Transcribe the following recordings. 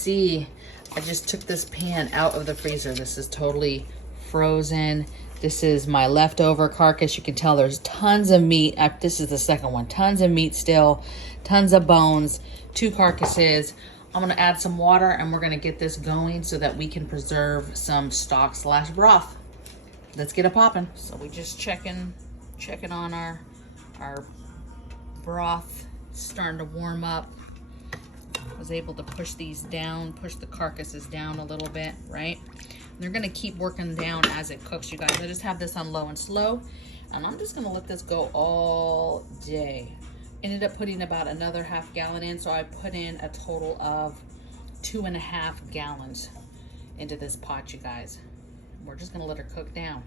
see, I just took this pan out of the freezer. This is totally frozen. This is my leftover carcass. You can tell there's tons of meat. This is the second one. Tons of meat still, tons of bones, 2 carcasses. I'm gonna add some water and we're gonna get this going so that we can preserve some stock / broth. Let's get it popping. So we just checking on our broth. It's starting to warm up. I was able to push these down, push the carcasses down a little bit, right? They're gonna keep working down as it cooks, you guys. I just have this on low and slow, and I'm just gonna let this go all day. Ended up putting about another ½ gallon in, so I put in a total of 2.5 gallons into this pot, you guys. We're just gonna let her cook down.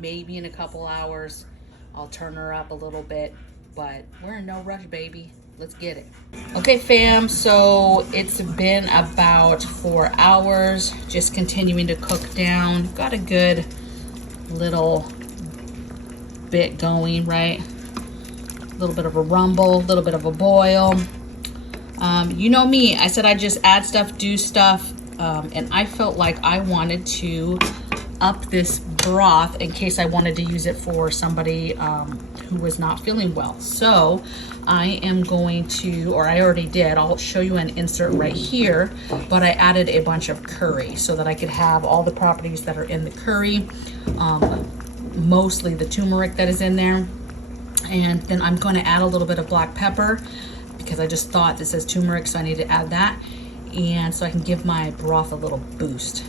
Maybe in a couple hours, I'll turn her up a little bit, but we're in no rush, baby. Let's get it. Okay, fam, so it's been about 4 hours, just continuing to cook down. Got a good little bit going, right? A little bit of a rumble, a little bit of a boil. You know me, I said I just add stuff, do stuff, and I felt like I wanted to up this broth in case I wanted to use it for somebody who was not feeling well. So I am going to, or I already did, I'll show you an insert right here, but I added a bunch of curry so that I could have all the properties that are in the curry, mostly the turmeric that is in there. And then I'm going to add a little bit of black pepper because I just thought this says turmeric, so I need to add that. And so I can give my broth a little boost.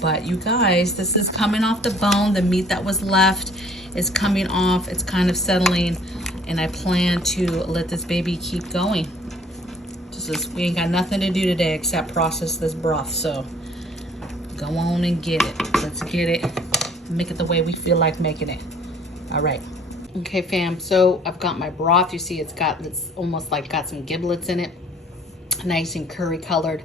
But you guys, this is coming off the bone. The meat that was left is coming off. It's kind of settling, and I plan to let this baby keep going. We ain't got nothing to do today except process this broth. So go on and get it. Let's get it. Make it the way we feel like making it. All right. Okay, fam. So I've got my broth. You see, it's almost like got some giblets in it. Nice and curry colored.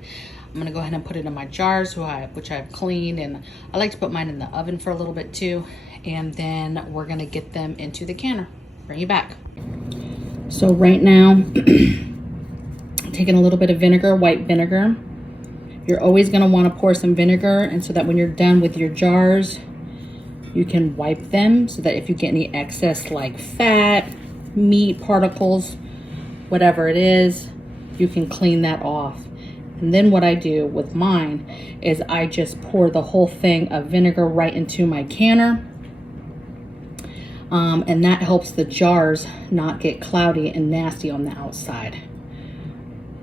I'm gonna go ahead and put it in my jars, which I've cleaned, and I like to put mine in the oven for a little bit too. And then we're gonna get them into the canner. Bring you back. So right now, taking a little bit of vinegar, white vinegar. You're always gonna wanna pour some vinegar, and so that when you're done with your jars, you can wipe them so that if you get any excess like fat, meat particles, whatever it is, you can clean that off. And then what I do with mine is I just pour the whole thing of vinegar right into my canner. And that helps the jars not get cloudy and nasty on the outside.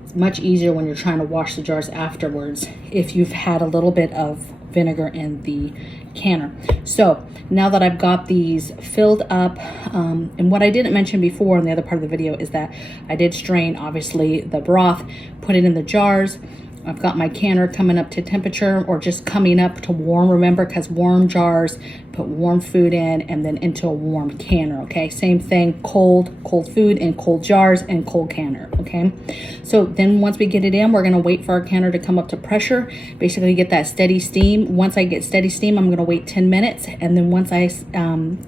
It's much easier when you're trying to wash the jars afterwards if you've had a little bit of vinegar in the canner. So now that I've got these filled up, and what I didn't mention before in the other part of the video is that I did strain obviously the broth, put it in the jars. I've got my canner coming up to temperature, or just coming up to warm, remember, because warm jars put warm food in and then into a warm canner. Okay, same thing, cold food in cold jars and cold canner. Okay, so then once we get it in, we're going to wait for our canner to come up to pressure, basically get that steady steam. Once I get steady steam, I'm going to wait 10 minutes, and then once I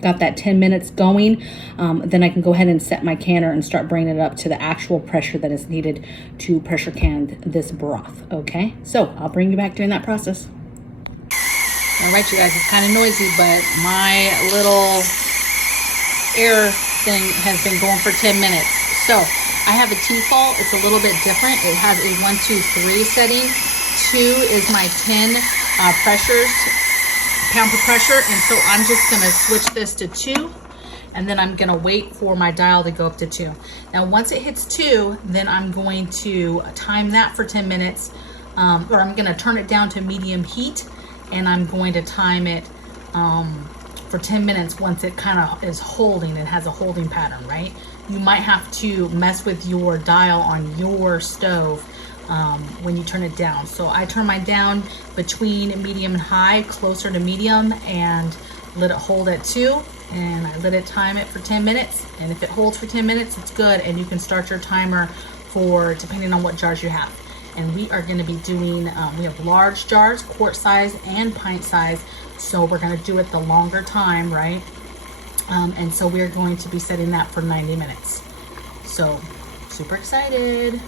got that 10 minutes going, then I can go ahead and set my canner and start bringing it up to the actual pressure that is needed to pressure can this broth. Okay, so I'll bring you back during that process. All right, you guys, it's kind of noisy, but my little air thing has been going for 10 minutes. So I have a T-fall. It's a little bit different. It has a 1, 2, 3 setting. 2 is my 10 pressures, pound per pressure. And so I'm just going to switch this to 2. And then I'm gonna wait for my dial to go up to 2. Now, once it hits 2, then I'm going to time that for 10 minutes, or I'm gonna turn it down to medium heat, and I'm going to time it for 10 minutes once it kind of is holding. It has a holding pattern, right? You might have to mess with your dial on your stove when you turn it down. So I turn mine down between medium and high, closer to medium, and let it hold at 2. And I let it time it for 10 minutes. And if it holds for 10 minutes, it's good. And you can start your timer for, depending on what jars you have. And we are gonna be doing, we have large jars, quart size and pint size. So we're gonna do it the longer time, right? And so we're going to be setting that for 90 minutes. So super excited.